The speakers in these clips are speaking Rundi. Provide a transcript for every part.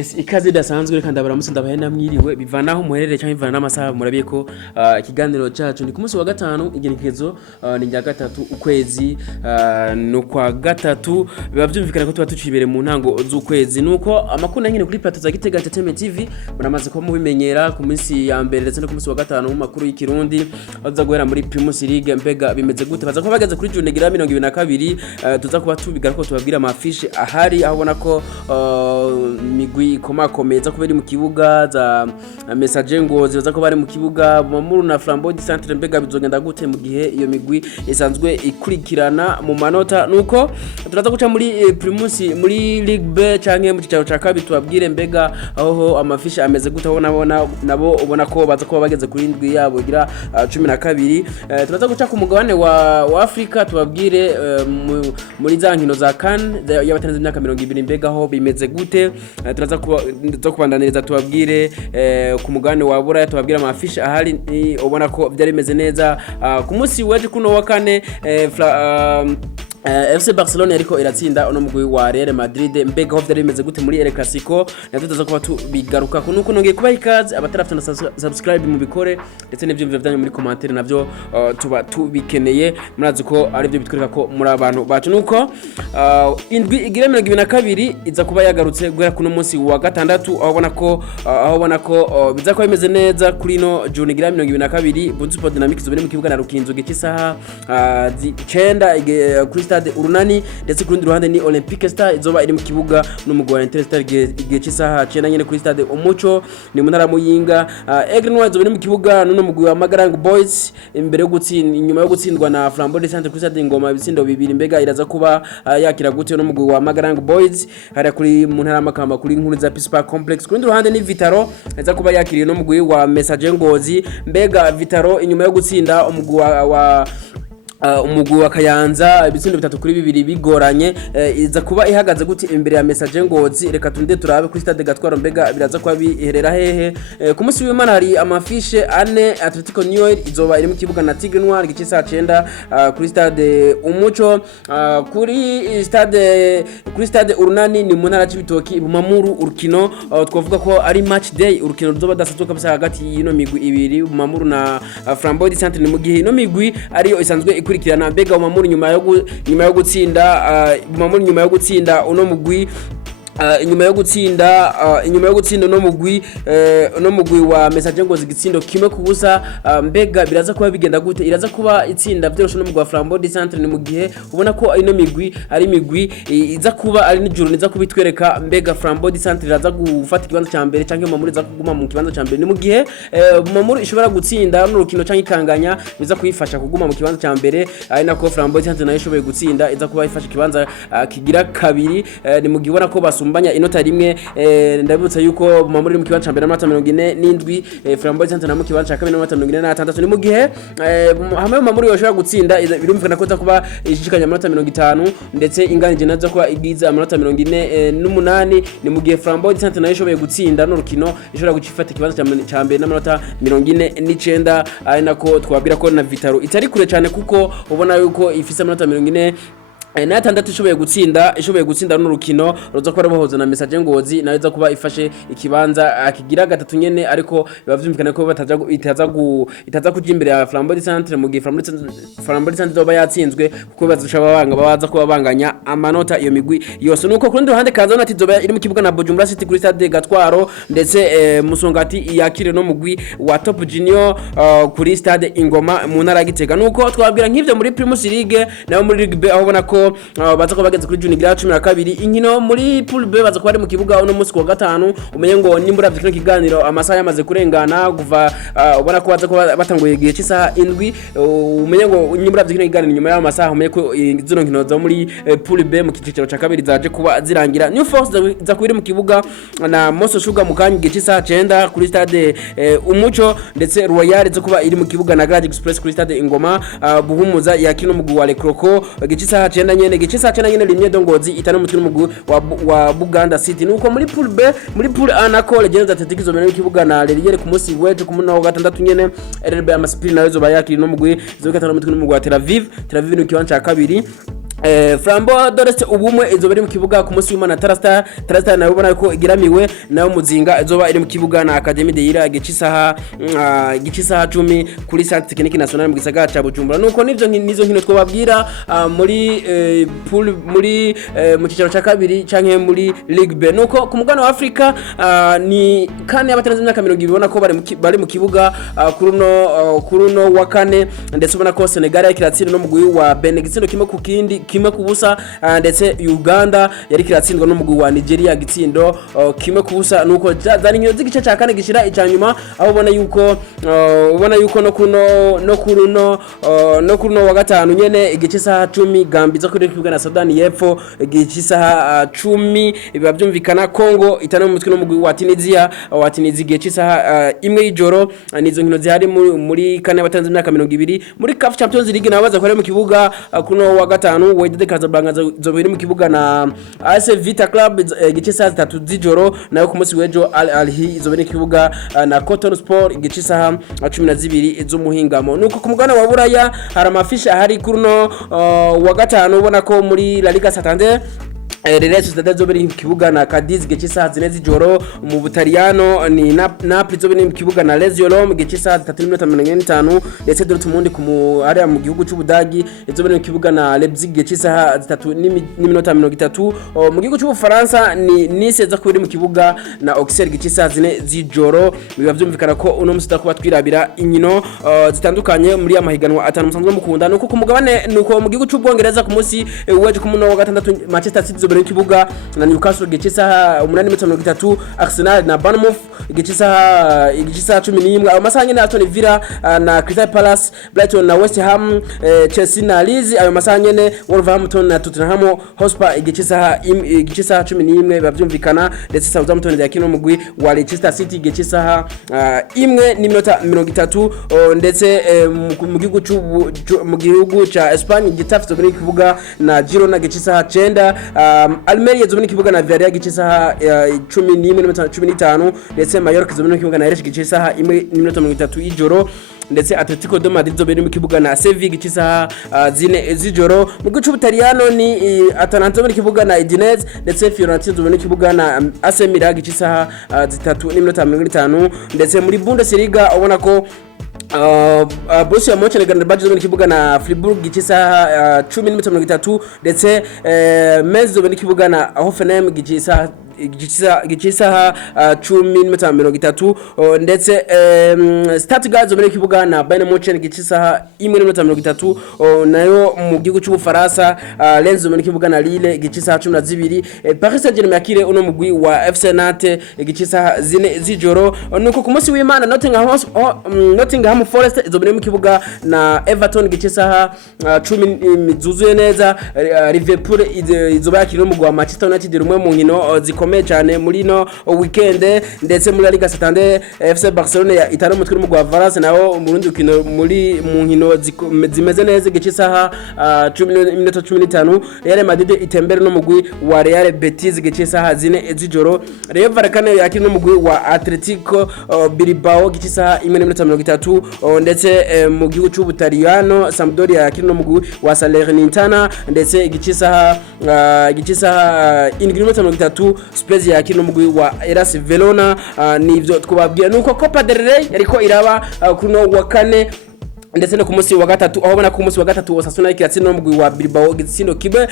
Yes, ikaze dasanzwe reka ndabaramutse ndabahe namwiriwe bivanaho muherere cyangwa bivana n'amasaha murabiye ko ikiganiro cyacu ni ku munsi wa gatanu igenekerezo ni njya gatatu ukwezi no kwa gatatu biba byumvikana ko tuba tucibere mu ntango z'ukwezi nuko amakuru nyine kuri plateau za Gitega Entertainment TV muramaze ko mubimenyera ku munsi ya mbere ndetse no ku munsi wa gatanu mu makuru y'ikirundi baza guhera muri Primus League mbega bimeze gute baza ko bageze kuri June 22 tuza kuba tubigaruka ko tubabwira amafishe ahari aho bona ko migwi komeza kubera mu kibuga za message ngo ziza ko bari mu kibuga Bumamuru na Flambeau du Centre mbega bizogenda gute mu gihe iyo migwi isanzwe ikurikirana mu manota nuko turaza guca muri Primus muri Ligue B canke mu cicaro ca kabiri tubabwire mbega aho amafishe ameze gute aho nabo ubona ko baza ko bageze kuri ndwi yabo gira 12 turaza guca ku mugabane wa Afrika tubabwire muri za nkino za CAN y'abatanze imyaka 20 mbega aho bimeze gute turaza kubandaniriza tubabwire ku mugabane wa Buraya tubabwire amafishe ahari ubona ko byari bimeze neza ku munsi weje kuno wa kane FC Barcelona yariko iratsinda ono mugwi wa Real Madrid mbega ho byari bimeze gute muri El Clasico navyo tuza kuba tubigaruka kunuko nongeye kuba ikaze abatarafite subscribe mu bikore ndetse n'ivyo byanyu muri commentaire navyo tuba tubikeneye murazi ko ari byo bitwereka ko muri abantu bacu nuko indwi igira 22 iza kuba yagarutse guhera kuno munsi wa gatandatu aho bona ko biza kuba bimeze neza kuri no June igira 22 Bunsport Dynamics zobere mu kibuga na Rukinzo gikisaha 9 kuri Stade Urunani ndetse ku rundi ruhande ni Olympique Star izoba iri mu kibuga n'umugwi wa Interstar igihe cy'isaha 9 nyene kuri Stade Umuco ni mu ntara Muyinga Aigle Noir izoba iri mu kibuga n'umugwi wa Magarang Boys imbere yo gutsinda inyuma yo gutsindwa na Flambeau du Centre kuri Stade Ngoma ibitsindo bibiri mbega iraza kuba yakira gute n'umugwi wa Magarang Boys hari kuri mu ntara Makamba kuri nkuru za Peace Park Complex ku rundi ruhande ni Vitaro iza kuba yakiriye n'umugwi wa Message Ngozi mbega Vitaro inyuma yo gutsinda umugwi wa umugwi wa Kayanza ibitsindo 3 kuri 2 bigoranye iza kuba ihagaze gute imbere ya Message Ngozi reka tunde turabe kuri Stade Gatwaro mbega biraza kuba biherera hehe ku munsi w'Imana hari amafishe ane Atletico New izoba iri mu kibuga na Tigre Noir gice saa 9 kuri Stade Umuco kuri Stade Urunani ni mu ntara y'Ibitoki Bumamuru urukino twavuga ko ari match day urukino ruzoba dasato kabisa hagati y'ino migwi ibiri Bumamuru na Flambeau du Centre ni mu gihe ino migwi ariyo isanzwe kurikirana mbega Bumamuru nyuma yo gutsinda uno mugwi inyuma yo gutsinda no mugwi wa Message Ngozi gitsindo kimwe kubusa mbega biraza kuba bigenda gute iraza kuba itsinda byose no mugwi wa Flambeau du Centre ni mu gihe ubona ko ino migwi ari migwi iza kuba ari n'ijuru niza kubitwereka mbega Flambeau du Centre iraza gufata ikibanza ca mbere canke Bumamuru iza kuguma mu kibanza ca mbere ni mu gihe Bumamuru ishobora gutsinda n'urukino canke ikanganya biza kuyifasha kuguma mu kibanza ca mbere ari nako Flambeau du Centre nayo ishoboye gutsinda iza kuba ifasha ikibanza kigira kabiri ni mu gihe ubona ko basumbanya inota rimwe ndabutsa yuko Bumamuru mu kibanza ca mbere n'amata 47 Flambeau du Centre na mu kibanza ca kabiri n'amata 46 ni mu gihe hamwe Bumamuru yoshobora gutsinda birumvikana ko takuba ishikanya amata 50 ndetse inganije nazo ko igize amata 48 ni mu gihe Flambeau du Centre nayo ishoboye gutsinda n'urukino ishobora gucifata ikibanza ca mbere n'amata 49 ari nako twabwira ko na Vitaro itari kure cyane kuko ubona yuko ifise amata 40 na tandatu ishoboye gutsinda n'urukino ruza kuba rubahoza na Message Ngozi nayo iza kuba ifashe ikibanza kigira gatatu nyene ariko bibavyumvikana ko itaza kuja imbere ya Flambeau du Centre mu gihe Flambeau du Centre zoba yatsinzwe kuko baza kuba banganya amanota iyo migwi yose nuko ku rundi ruhande Kaza United zoba iri mu kibuga na Bujumbura City kuri Stade Gatwaro ndetse Musongati yakire no mugwi wa Top Junior kuri Stade Ingoma mu ntara Gitega nuko twabwira nk'ivyo muri Primus League nayo muri Ligue B aho bona ko baza ko bageze kuri June 12 inkino muri Pool B baza ko bari mu kibuga uno munsi wa gatanu umenye ngo nimbura byo kiganiro amasaha yamaze kurengana kuva ubona ko baza ko batanguye igihe cy'isaha 7 umenye ngo nimbura byo kiganiro nyuma y'amasaha umenye ko zino nkino zo muri Pool B mu kiciro ca kabiri zaje kuba zirangira New Force za kubiri mu kibuga na Moso Sugar mu kanyi igihe cy'isaha 9 kuri Stade Umuco ndetse Royal zo kuba iri mu kibuga na Garage Express kuri Stade Ingoma Buhumuza yakino mugwi wa Le Croco igihe cy'isaha 9 nyene gice nyene rimwe dongozi itano mutwe n'umugwi wa Buganda City nuko muri Pool B muri Pool A nako Legends Athletic zo mu kibuga na Leliere ku munsi weje ku munsi wa gatandatu nyene RB Amaspiri nayo zo bayakiri no mugwi zo gatano mutwe n'umugwi wa Tel Aviv ni kibanza ca kabiri Flambo Doreste ubumwe izoba iri mu kibuga ku munsi w'Imana Tarastar nayo ubona ko igiramiwe nayo Muzinga izoba iri mu kibuga na Academy de Ira gicisaha 10 kuri Centre Technique National mu gisagara ca Bujumbura nuko nizo nkino twababwira muri pool muri mu cicaro ca kabiri canke muri Ligue B nuko ku mugano wa Afrika ni kane y'abatanze imyaka 20 bibona ko bari mu kibuga kuruno wa kane ndetse ubona ko Senegal yakiratsira no mugwi wa Benin gitsindo kimwe kubusa ndetse Uganda yari kiratsindwa no mugwi wa Nigeria gitsindo kimwe kubusa nuko zari nkino z'igice ca kane gishira icanyuma aho ubona yuko no kuruno wa gatanu nyene igice saha 10 Gambia zo kuri kibuga na Sudan y'Epfo igice saha 10 biba byumvikana Congo itana mu mutwe no mugwi wa Tunisia igice saha imwe y'ijoro nizo nkino zihari muri kane y'abatanze imyaka 20 muri CAF Champions League nabaza ko mu kibuga kuno wa gatanu Wydad Casablanca zo biri mu kibuga na AS Vita Club igice saha 3 z'ijoro nayo ku munsi w'ejo Al Ahly zo biri mu kibuga na Cotton Sport igice saha 12 z'umuhingamo nuko ku mugana wa Buraya hari amafisha ahari kuno wa gatanu ubona ko muri La Liga Santander Real Sociedad zo biri mu kibuga na Cadiz gice saha 4 z'ijoro mu Butaliyano ni Napoli zo biri mu kibuga na Lazio Rome gice saha 3:45 ndetse Dortmund ku area mu gihugu cy'Ubudagi zo biri mu kibuga na Leipzig gice saha 3:30 mu gihugu cy'Ubufaransa ni Nice zo biri mu kibuga na Auxerre gice saha 4 z'ijoro biba byumvikana ko uno musida kuba twirabira inkino zitandukanye muri amahiganwa atanu musanzwe mukunda nuko ku mugabane nuko mu gihugu cy'Ubwongereza ku munsi weje ku muno wa gatandatu Manchester City bari kibuga na Newcastle gice saha 8:30 Arsenal na Bournemouth gice saha 11 ayo masaha nyene Aston Villa na Crystal Palace Brighton na West Ham Chelsea na Leeds ayo masaha nyene Wolverhampton na Tottenham Hotspur gice saha 11 bavyumvikana ndetse Southampton yakino mugwi wa Leicester City gice saha 1:30 ndetse mu gihugu ca Espagne Getafe bari kibuga na Girona gice saha 9 Almeria zo biri kibuga na Villarreal gice saha 11:15 ndetse Mallorca zo biri kibuga na Elche gice saha 1:30 y'ijoro ndetse Atletico de Madrid zo biri mu kibuga na Sevilla gice saha 4 z'ijoro mu gice Butaliyano ni Atalanta zo biri kibuga na Udinese ndetse Fiorentina zo biri kibuga na AC Milan gice saha 3:50 ndetse muri Bundesliga ubona ko Borussia Mönchengladbach zo biri kibuga na Freiburg gice saha 10:30 ndetse Mainz zo biri kibuga na Hoffenheim gice saha 10:30 ndetse Stuttgart zo biri kibuga na Bayern Munich gice saha 1:30 nayo mu gihugu cy'Ubufaransa Lens zo biri kibuga na Lille gice saha 12 Paris Saint-Germain yakire uno mugwi wa FC Nantes gice saha 4 z'ijoro nuko ku munsi w'Imana Nottingham Forest zo biri mu kibuga na Everton gice saha 10 zuzuye neza Liverpool izo bakire umugwi wa Manchester United rumwe mu nkino zikomeye cyane muri no weekend ndetse muri La Liga Santander FC Barcelona ya itano mutwe n'umugwi wa Valence naho mu rundi rukino mu nkino zimeze neza gice saha 10:15 Real Madrid itembere no mugwi wa Real Betis gice saha 4 z'ijoro Rayo Vallecano yakire no mugwi wa Atletico Bilbao gice saha 1:30 ndetse mu gihugu cy'Ubutaliyano Sampdoria yakire no mugwi wa Salernitana ndetse gice saha 1:30 Spezia yakire no mugwi wa Hellas Verona nivyo twababwira nuko Copa del Rey yariko iraba kuno wa kane ndetse no ku munsi wa gatatu aho bana ku munsi wa gatatu Osasuna ikiratsi no mugwi wa Bilbao gitsindo kibe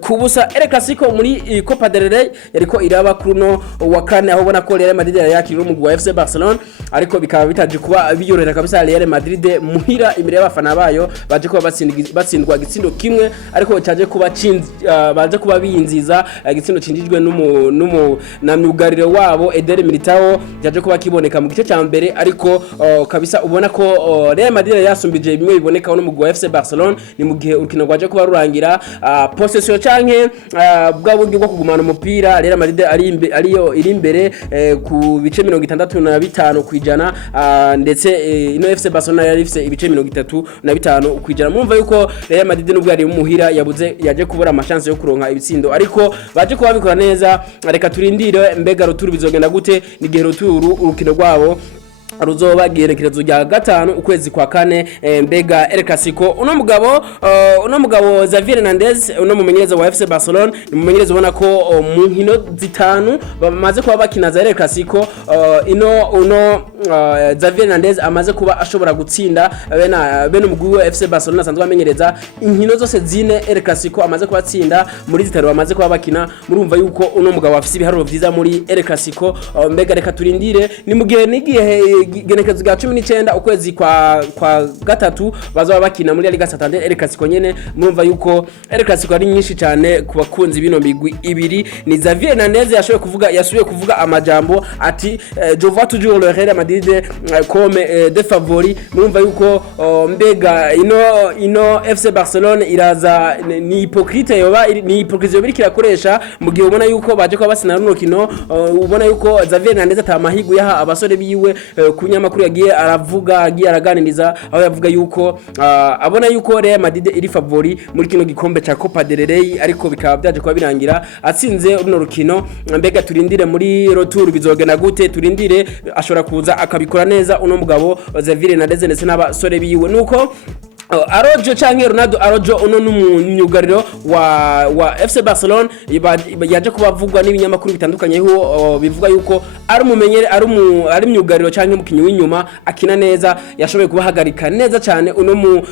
kubusa El Clasico muri Copa del Rey yariko iraba kuno wa kane aho bana ko Real Madrid yakira umugwi wa FC Barcelona ariko bikaba bitaje kuba biyorera kabisa Real Madrid muhira imbere y'abafana bayo baje kuba batsindwa gitsindo kimwe ariko cyaje kuba baje kuba biyinziza gitsindo cinjijwe na myugariro wabo Eder Militao cyaje kuba kiboneka mu gice cya mbere ariko kabisa ubona ko Real Madrid yasumbije bimwe biboneka no mugwi wa FC Barcelona ni mu gihe urukino rwaje kuba rurangira possession canke bwa buryo bwo kugumana umupira Real Madrid ariyo iri imbere ku bice 65 kwijana ndetse ino FC Barcelona yari ifise ibice 35 kwijana mumva yuko Real Madrid nubwo ari umuhira yaje kubura amachance yo kuronka ibitsindo ariko baje kuba bikora neza reka turindire mbega ruturu bizogenda gute ni gihe ruturu urukino rwabo ruzoba gerekerezo rya gatanu ukwezi kwa kane mbega El Clasico uno mugabo Xavi Hernandez uno mumenyereza wa FC Barcelona ni mumenyereza ubona ko mu nkino zitanu bamaze kuba bakina za El Clasico Xavi Hernandez amaze kuba ashobora gutsinda bene umugwi wa FC Barcelona sanzwe amenyereza inkino zose zine El Clasico amaze kuba atsinda muri zitanu bamaze kuba bakina murumva yuko uno mugabo afise ibiharuro vyiza muri El Clasico mbega reka turindire ni mugihe nigihe genekezo ga 19 ukwezi kwa gatatu bazaba bakina muri Liga Santander El Clasico nyene murumva yuko El Clasico ari nyinshi cyane ku bakunzi bino migwi ibiri ni Xavi Hernandez yasubiye kuvuga amajambo ati je vois toujours le Real Madrid comme des favoris murumva yuko mbega ino FC Barcelona iraza ni hypocrite yoba kirakoresha mu gihe ubona yuko baje kwa basina runo kino ubona yuko Xavi Hernandez atamahigo yaha abasore biwe kunyamakuru yagiye aravuga agiye araganiriza aho yavuga yuko abona yuko Real Madrid iri favori muri kino gikombe ca Copa del Rey ariko bikaba byaje kuba birangira atsinze runo rukino mbega turindire muri retour bizogena gute turindire ashobora kuza akabikora neza uno mugabo Xavi Hernandez ndetse n'abasore biwe nuko Araujo canke Ronaldo Araujo uno n'umunyugariro wa FC Barcelona yaje kubavugwa n'ibinyamakuru bitandukanye ho bivuga yuko ari myugariro canke umukinyi w'inyuma akina neza yashoboye kubahagarika neza cyane uno mu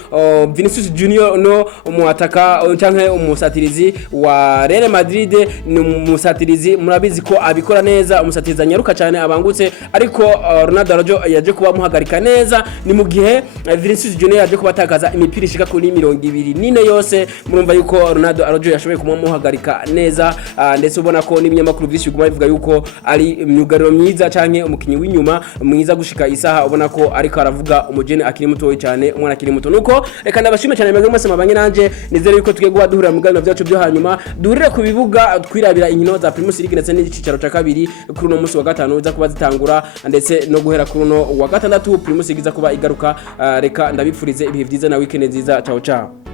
Vinicius Junior no umuataka canke umusatirizi wa Real Madrid ni umusatirizi murabizi ko abikora neza umusatirizi anyaruka cyane abangutse ariko Ronaldo Araujo yaje kubamuhagarika neza ni mu gihe Vinicius Junior yaje kubatakaza imipira ishika kuri 24 yose murumva yuko Ronaldo Araujo yashoboye kumuhagarika neza ndetse ubona ko n'ibinyamakuru byinshi guma bivuga yuko ari myugariro myiza canke umukinyi w'inyuma mwiza gushika isaha ubona ko ariko aravuga umujene akiri muto cyane umwana akiri muto nuko reka ndabashime cyane mwebwe mwese mabanye nanje nizere yuko tugiye guhura mu gano byacu byo hanyuma durire ku bibuga twirabira inkino za Primus League ndetse n'igicicaro ca kabiri kuri no munsi wa gatanu uza kuba zitangura ndetse no guhera kuri no wa gatandatu Primus League iza kuba igaruka reka ndabipfurize ibihe byiza na weekend nziza ciao ciao